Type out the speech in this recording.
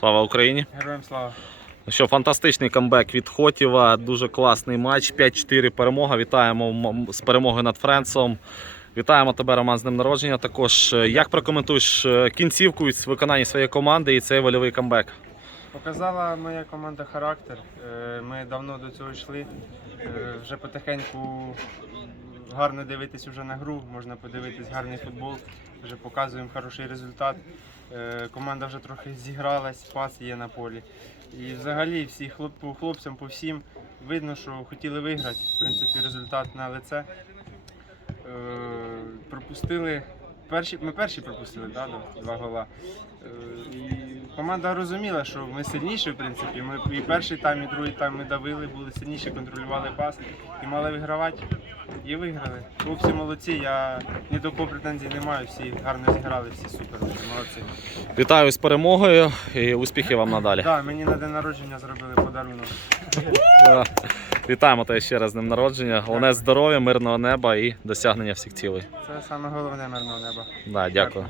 Слава Україні! Героям слава. Ну Що фантастичний камбек від Хотєва, дуже класний матч. 5-4 перемога. Вітаємо з перемогою над Френсом. Вітаємо тебе, Роман, з днем народження. Також е, як прокоментуєш е, кінцівку від виконання своєї команди і цей вольовий камбек? Показала моя команда характер. Е, Ми давно до цього йшли. Вже потихеньку гарно дивитись уже на гру, можна подивитись гарний футбол. Вже показуємо хороший результат. Е, Команда вже трохи зігралась, пас є на полі. І взагалі всі хлоп, по хлопцям, по всім видно, що хотіли виграти. В принципі, результат на лице. Е, Пропустили. Перші, ми перші пропустили да, два гола. Е, І команда розуміла, що ми сильніші, в принципі. Ми і перший тайм, і другий тайм ми давили, були сильніші, контролювали пас і мали вигравати. І виграли. Хлопці молодці, я ні до кого претензій не маю, всі гарно зіграли, всі супер, молодці. Вітаю з перемогою і успіхів вам надалі. Так, мені на день народження зробили подарунок. Е, Вітаємо тебе ще раз з днем народження. Головне здоров'я, мирного неба і досягнення всіх цілей. Це саме головне мирного неба. Да, дякую.